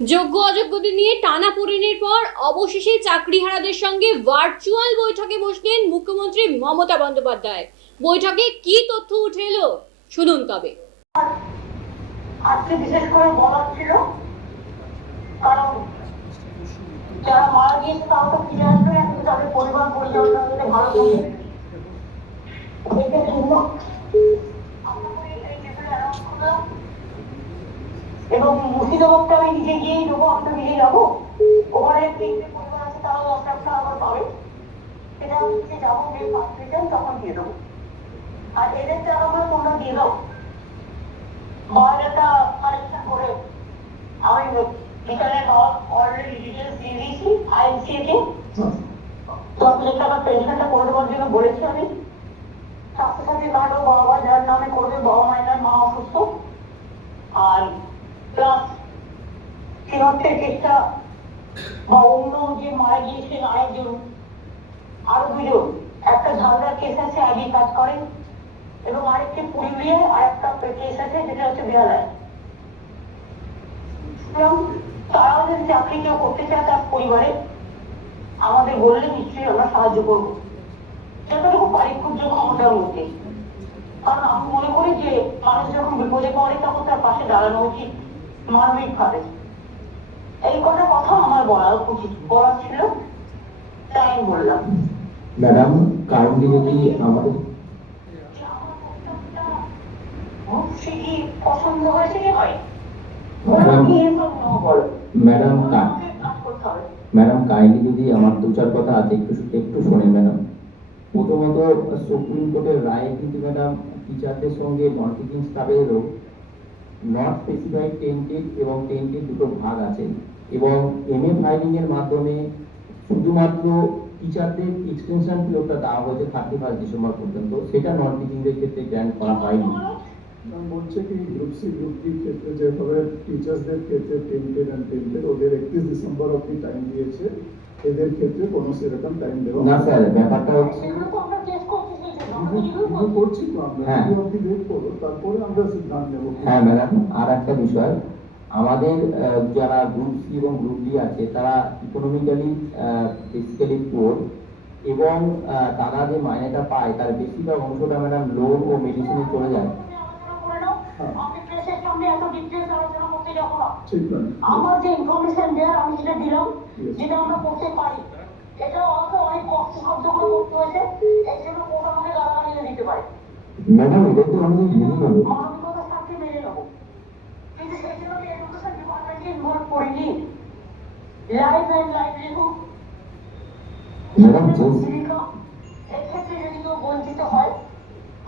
যোগ্য অযোগ্যদের নিয়ে টানা পড়েনের পর অবশেষে চাকরিহারাদের সঙ্গে ভার্চুয়াল বৈঠকে বসলেন মুখ্যমন্ত্রী মমতা বন্দ্যোপাধ্যায়। বৈঠকে কি তথ্য উঠে এলো, শুনুন তবে আজকে বিশেষ করে বলার ছিল, কারণ যারা মারা গিয়েছে তাও তো ফিরে আসবে তাদের পরিবার পরিচালনা ভালো থাকে এটার জন্য আমরা করে এই ক্ষেত্রে announce করলাম। এবং মুর্শিদাবাদটা আমি নিজে গিয়েই দেবো আমি তো নিজে যাব। ওখানে তিনটে পরিবার আছে তারাও দশ আবার পাবে। সেটা হচ্ছে যাব ফার্স্ট রিটার্ন তখন দিয়ে দেবো। আর এদের টাকাগুলো তোমরা দিয়ে দাও। বায়োডাটা কালেকশন করে আমি বিকালে অলরেডি ডিটেলস দিয়ে দিয়েছি আইএনসিএতে দশ হাজার টাকার পেনশনটা করে দেওয়ার জন্য বলেছি আমি। স্বাস্থ্যসাথী কার্ডও বাবা যার নামে করবে বাবা মায়ের মা অসুস্থ। আর সিনর্থের কেসটা বা অন্য যে মারা গিয়েছেন আরেকজন আরও একটা ঝালদার কেস আছে, আগে কাজ করেন। এবং আরেকটি পুরুলিয়ায় আর একটা কেস আছে, যেটা হচ্ছে বেহালায়। তারাও যদি চাকরি কেউ করতে চায় তার পরিবারে, আমাদের বললে নিশ্চয়ই আমরা সাহায্য করব। যতটুকু পারি ক্ষুদ্র ক্ষমতার মধ্যে। কারণ আমি মনে করি যে মানুষ যখন বিপদে পড়ে, তখন তার পাশে দাঁড়ানো উচিত মানবিক ভাবে এই কটা কথা আমার বলা উচিত বলা ছিল তাই বললাম। ম্যাডাম কাইন্ডলি যদি আমাদের? যে আমার বক্তব্যটা সে কি পছন্দ হয়েছে হয় ম্যাডাম ম্যাডাম কাইন্ডলি যদি আমার দু চার কথা আছে একটু একটু শোনেন ম্যাডাম। প্রথমত সুপ্রিম কোর্টের রায় কিন্তু ম্যাডাম টিচারদের সঙ্গে নন টিচিং স্টাফেরও নট স্পেসিফাইড টেন্টেড এবং টেন্টেড দুটো ভাগ আছে। এবং এমএ ফাইলিং এর মাধ্যমে শুধুমাত্র টিচারদের এক্সটেনশন পিরিয়ডটা দেওয়া হয়েছে থার্টি ফার্স্ট ডিসেম্বর পর্যন্ত সেটা নন টিচিংদের ক্ষেত্রে গ্র্যান্ট করা হয়নি। বলছে কি গ্রুপ সি গ্রুপ ডি ক্ষেত্রে যেভাবে টিচার্সদের ক্ষেত্রে টেন্টেড অ্যান্ড টেন্টেড ওদের একত্রিশ ডিসেম্বর অব্দি টাইম দিয়েছে এদের ক্ষেত্রে কোনো সেরকম টাইম দেওয়া না স্যার ব্যাপারটা হচ্ছে করছি তো আমরা হ্যাঁ। ওয়েট করব তারপরে আমরা সিদ্ধান্ত নেব। হ্যাঁ ম্যাডাম আর একটা বিষয়। আমাদের যারা গ্রুপ সি এবং গ্রুপ ডি আছে তারা ইকোনমিক্যালি বেসিক্যালি পুয়ার এবং তারা যে মাইনেটা পায় তার বেশিরভাগ অংশটা ম্যাডাম লোন ও মেডিসিনে চলে যায়। আমি প্রেসের সামনে এত ডিটেলস আলোচনা করতে যাব না ঠিক ম্যাম আমার যে ইনফরমেশন দেওয়ার আমি সেটা দিলাম যেটা আমরা করতে পারি এটা আমাকে অনেক কষ্ট শব্দ করে করতে হয়েছে এই জন্য কোর্ট আমাকে গালাগালি দিতে পারে। ম্যাডাম এটা তো আমাদের মিনিমাম মানবিকতার সাথে মেনে নেব কিন্তু সেই জন্য আমি এডুকেশন ডিপার্টমেন্টকে ইনভলভ করিনি লাইভলিহুড ম্যাডাম just- জীবিকা এক্ষেত্রে যদি কেউ বঞ্চিত হয়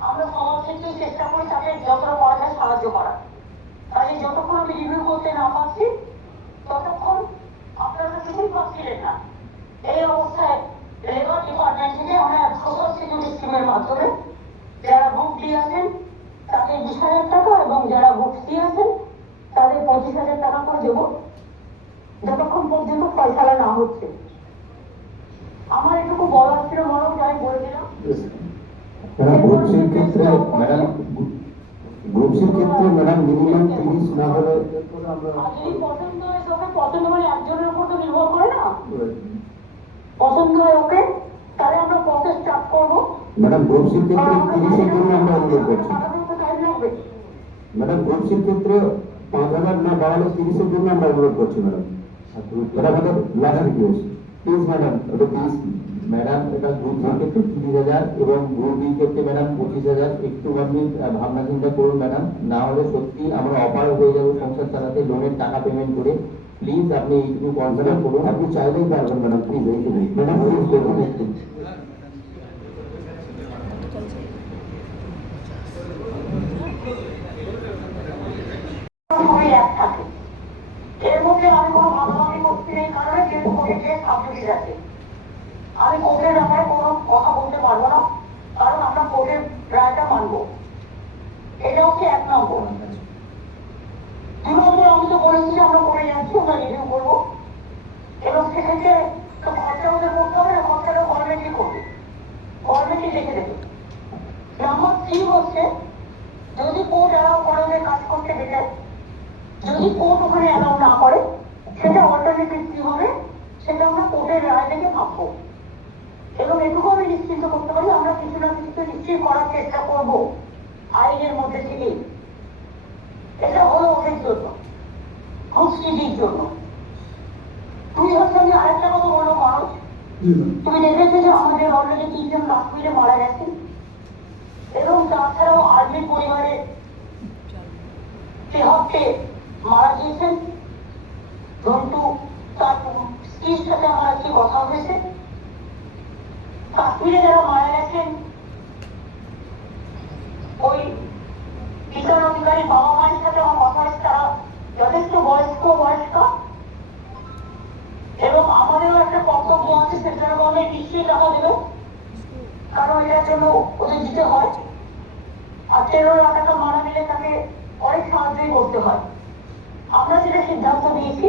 আমরা সবার ক্ষেত্রেই চেষ্টা করি তাকে যতটা পারা যায় সাহায্য করা কাজে যতক্ষণ আমি রিভিউ করতে না পারছি ততক্ষণ আপনারা কিছুই পাচ্ছিলেন না এই অবস্থায় লেবার ডিপার্টমেন্ট থেকে আমরা সোশ্যাল সিকিউরিটি স্কিমের মাধ্যমে যারা গ্রুপ ডি আছেন তাদের বিশ হাজার টাকা এবং যারা গ্রুপ সি আছেন তাদের পঁচিশ হাজার টাকা করে দেবো ফয়সালা না হচ্ছে। আমার এটুকু বলার ছিল হয় আমি বলে দিলাম ম্যাডাম ক্ষেত্রে ম্যাডাম ক্ষেত্রে ম্যাডাম মিনিমাম তিরিশ না হলে এরপরে আমরা আর যদি পছন্দ হয় মানে একজনের উপর তো নির্ভর করে না? পছন্দ হয় ওকে তাহলে আমরা প্রসেস স্টার্ট করব। ম্যাডাম গ্রুপ সির ক্ষেত্রে তিরিশের জন্য আমরা অনুরোধ করছি। ম্যাডাম ক্ষেত্রে পাঁচ হাজার না বাড়ালে তিরিশের জন্য আমরা অনুরোধ করছি ম্যাডাম এটা আমাদের লাস্ট রিকোয়েস্ট প্লিজ ম্যাডাম এটা প্লিজ ম্যাডাম এটা গ্রুপ সি ক্ষেত্রে তিরিশ হাজার এবং গ্রুপ বি ক্ষেত্রে ম্যাডাম পঁচিশ হাজার। একটু আপনি ভাবনা চিন্তা করুন ম্যাডাম না হলে সত্যি আমরা অপার হয়ে যাব সংসার চালাতে লোনের টাকা পেমেন্ট করে। প্লিজ আপনি এইটুকু কনসিডার করুন। আপনি চাইলেই পারবেন ম্যাডাম প্লিজ এইটুকু ম্যাডাম প্লিজ করুন একটু সবাই এক থাকে এর মধ্যে আমি কোনো ভাগাভাগি করতে নেই কারণে যেহেতু সাবজেক্ট আছে আমি কোর্টের ব্যাপারে কোনো কথা বলতে পারব না, কারণ আমরা কোর্টের রায়টা মানবো। এটা হচ্ছে এক নম্বর। দু নম্বর আমি বলেছি যে আমরা করে যাচ্ছি, আমরা রিভিউ করব। এবং সেক্ষেত্রে খরচা ওদের করতে হবে না খরচাটা গভর্নমেন্টই করবে? গভর্নমেন্টই দেখে দেবে? নাম্বার থ্রি হচ্ছে, যদি কোর্ট অ্যালাউ করে ওদের কাজ করতে দিতে যদি কোর্ট ওখানে অ্যালাউ না করে কোর্টের রায় থেকে ভাববো। এবং এটুকু আমি নিশ্চিন্ত করতে পারি আমরা কিছু না কিছু নিশ্চয়ই করার চেষ্টা করব আইনের মধ্যে থেকেই। এটা হলো ওদের জন্য সংস্কৃতির জন্য। তুই হচ্ছে আমি আরেকটা কথা বলব মানুষ তুমি দেখেছ যে আমাদের অলরেডি তিনজন কাশ্মীরে মারা গেছেন এবং তাছাড়াও আর্মির পরিবারে তেহট্টে মারা গিয়েছেন ধন্টু তার স্ত্রীর সাথে আমার আজকে কথা হয়েছে। কাশ্মীরে যারা মারা গেছেন, ওই বিচার অধিকারী বাবা মায়ের সাথে আমার কথা হয়েছে, তারা যথেষ্ট বয়স্ক, বয়স্কা। এবং আমাদেরও একটা কর্তব্য আছে সেন্ট্রাল গভর্নমেন্ট নিশ্চয়ই টাকা দেবে। কারণ এটার জন্য ওদের দিতে হয়। আর তেরো লাখ টাকা মারা গেলে তাকে অনেক সাহায্যই করতে হয়। আমরা যেটা সিদ্ধান্ত নিয়েছি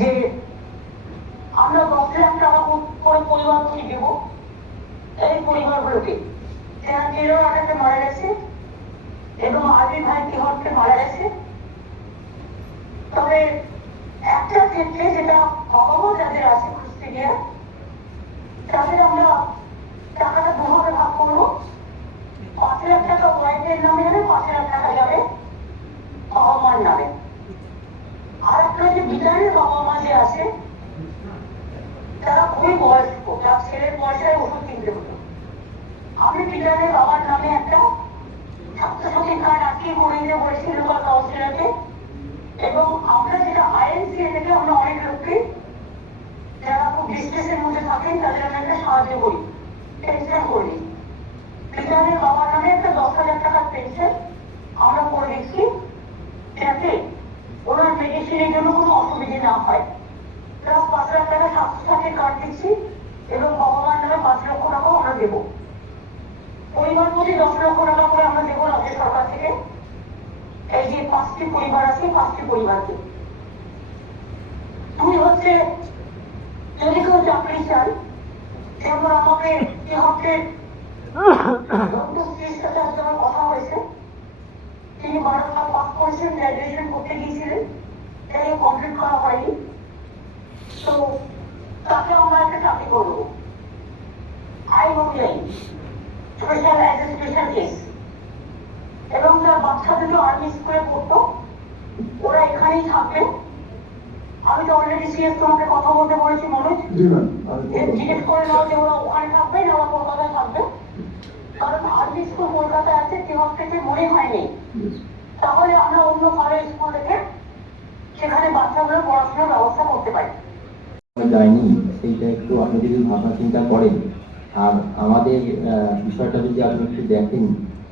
যে আমরা লাখ টাকা করে পরিবারগুলি দেবো এই পরিবারগুলোকে। যারা লাখ মারা গেছে এবং আদি ভাই তিহটকে মারা গেছে, তবে একটা ক্ষেত্রে যেটা বাবা যাদের আছে ক্রিস্টিনিয়ান তাদের আমরা টাকাটা দুভাবে ভাগ করব। পাঁচ লাখ টাকা ওয়াইফের নামে যাবে, পাঁচ লাখ টাকা যাবে বাবা মার নামে। আর একটা যে বিচারের বাবা মা যে আছে তারা খুবই বয়স্ক, তার ছেলের পয়সায় ওষুধ কিনতে হতো। আমি বিচারের বাবার নামে একটা ছাত্রছাত্রী কার্ড আজকে করে দিতে বলেছি লোকাল কাউন্সিলরকে এবং আমরা যেটা আইএনসি থেকে আমরা অনেক লোককে যারা খুব ডিস্ট্রেসের মধ্যে থাকেন, তাদের আমরা একটা সাহায্য করি পেনশন করি। পিতারের বাবার নামে একটা দশ হাজার টাকার পেনশন আমরা করে দিচ্ছি যাতে ওনার মেডিসিনের জন্য কোনো অসুবিধে না হয় প্লাস পাঁচ লাখ টাকা স্বাস্থ্যসাথীর কার্ড দিচ্ছি এবং বাবা মার নামে পাঁচ লক্ষ টাকাও আমরা দেবো প্রতি দশ লক্ষ টাকা করে আমরা দেবো রাজ্য সরকার থেকে। এই যে পাঁচটি পরিবার আছে, পাঁচটি পরিবারকে। তুই হচ্ছে, যদি কেউ চাকরি চাই যেমন আমাকে কি হচ্ছে কথা হয়েছে, তিনি বারো সাল পাস করতে গিয়েছিলেন। তাই কমপ্লিট করা হয়নি। তো তাকে আমরা একটা চাকরি করব। আইন অনুযায়ী। স্পেশাল স্পেশাল কেস এবং তার বাচ্চা দুটো আর্মি স্কুলে পড়তো ওরা এখানেই থাকবে আমি তো অলরেডি সিএস তোমাকে কথা বলতে বলেছি। মনোজ জিজ্ঞেস করে নাও যে ওরা ওখানে থাকবে না ওরা কলকাতায় থাকবে। কারণ আর্মি স্কুল কলকাতায় আছে তিহট থেকে মনে হয়নি। তাহলে আমরা অন্য ভালো স্কুল দেখে সেখানে বাচ্চাগুলো পড়াশোনার ব্যবস্থা করতে পারি। যাইনি সেইটা একটু আপনি যদি ভাবনা চিন্তা করেন আর আমাদের বিষয়টা যদি আপনি একটু দেখেন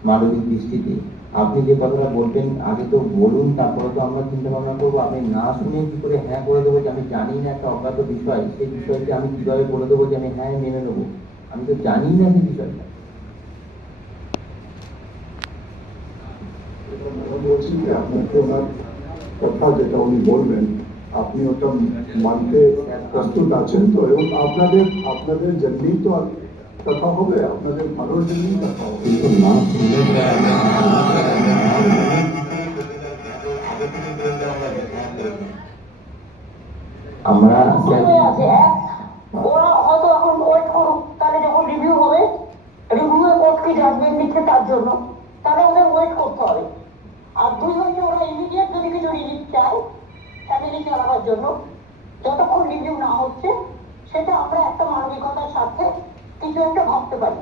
মানবিক দৃষ্টিতে, আপনি যে কথাটা বলবেন, আগে তো বলুন, তারপরে তো আমরা চিন্তা ভাবনা করব। আপনি না শুনে কি করে হ্যাঁ করে দেবো যে আমি জানি না একটা অজ্ঞাত বিষয়, সেই বিষয়কে আমি কীভাবে বলে দেবো যে আমি হ্যাঁ মেনে নেব? আমি তো জানি না সেই বিষয়টা। বলছি যে আপনাকে ওনার কথা যেটা উনি বললেন আপনি ওটা মানতে প্রস্তুত আছেন তো, এবং আপনাদের আপনাদের জন্যই তো কথা হবে আপনাদের ভালোর জন্যই কথা হবে। কিন্তু না আমরা দুটোই আছে এক ওরা হয়তো এখন ওয়েট করুক তাহলে যখন রিভিউ হবে রিভিউ এ কোর্ট কি জাজমেন্ট দিচ্ছে তার জন্য তাহলে ওদের ওয়েট করতে হবে। আর দুই হচ্ছে ওরা ইমিডিয়েট যদি কিছু রিলিফ চায় ফ্যামিলি চালাবার জন্য যতক্ষণ রিভিউ না হচ্ছে সেটা আমরা একটা মানবিকতার সাথে কিছু একটা ভাবতে পারি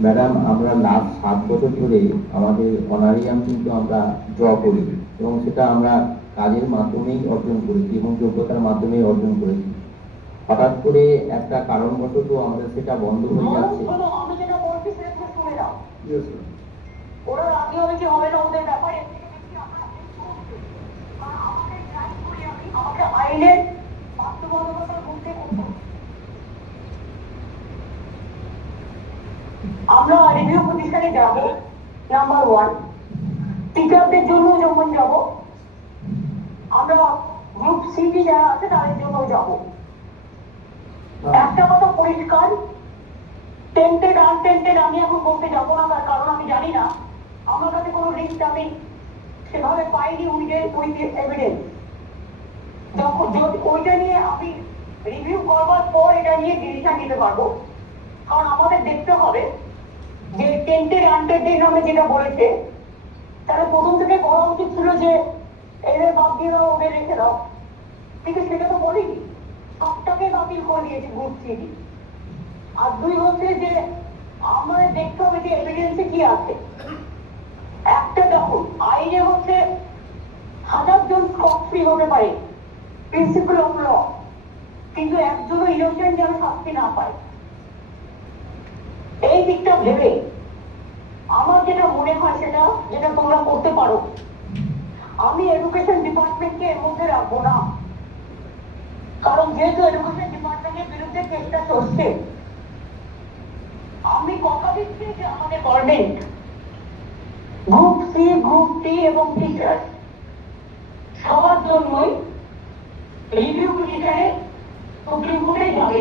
ম্যাডাম আমরা লাস্ট সাত বছর ধরে আমাদের অনারিয়াম কিন্তু আমরা ড্র করি এবং সেটা আমরা কাজের মাধ্যমেই অর্জন করেছি এবং যোগ্যতার মাধ্যমেই অর্জন করেছি। হঠাৎ করে একটা কারণবশত আমাদের সেটা বন্ধ হয়ে যাচ্ছে। ওরা রাজি হবে কি হবে না ওদের ব্যাপারে এর থেকে বেশি আমরা ঠিক করছি। কারণ আমাদের যাই করি আমি, আমাকে আইনের বাধ্যবাধকতার মধ্যে করতে হবে। আমরা রিভিউ প্রতিষ্ঠানে যাব নাম্বার ওয়ান টিচারদের জন্য যখন যাব, আমরা গ্রুপ সিটি যারা আছে তাদের জন্য যাব। একটা কথা পরিষ্কার টেন্টেড আনটেন্টেড আমি এখন বলতে যাব না, তার কারণ আমি জানি না। আমার কাছে কোনো রিস্ক আমি সেভাবে পাইনি উইথ উইথ এভিডেন্স যখন ওইটা নিয়ে আমি রিভিউ করবার পর এটা নিয়ে ডিসিশন নিতে পারব, কারণ আমাদের দেখতে হবে যে টেন্টের আনটেন্টের নামে যেটা বলেছে তারা প্রথম থেকে বলা উচিত ছিল যে এদের বাদ দিয়ে দাও, ওদের রেখে দাও। কিন্তু সেটা তো বলিনি। সবটাকে বাতিল করে দিয়েছে গ্রুপ থ্রি আর দুই হচ্ছে যে আমাদের দেখতে হবে যে এভিডেন্সে কি আছে। একটা দেখুন আইনে হচ্ছে হাজার জন স্কট ফ্রি হতে পারে প্রিন্সিপাল অফ ল কিন্তু একজনও ইনোসেন্ট যেন শাস্তি না পায়। দিকটা ভেবে আমার যেটা মনে হয় সেটা যেটা তোমরা করতে পারো। আমি এডুকেশন ডিপার্টমেন্টকে এর মধ্যে রাখব না। কারণ যেহেতু এডুকেশন ডিপার্টমেন্টের বিরুদ্ধে চেষ্টা চলছে, আমি কথা দিচ্ছি যে আমাদের government group C group D এবং টিচার সবার জন্যই রিভিউ পিটিশনে সুপ্রিম কোর্টে যাবে।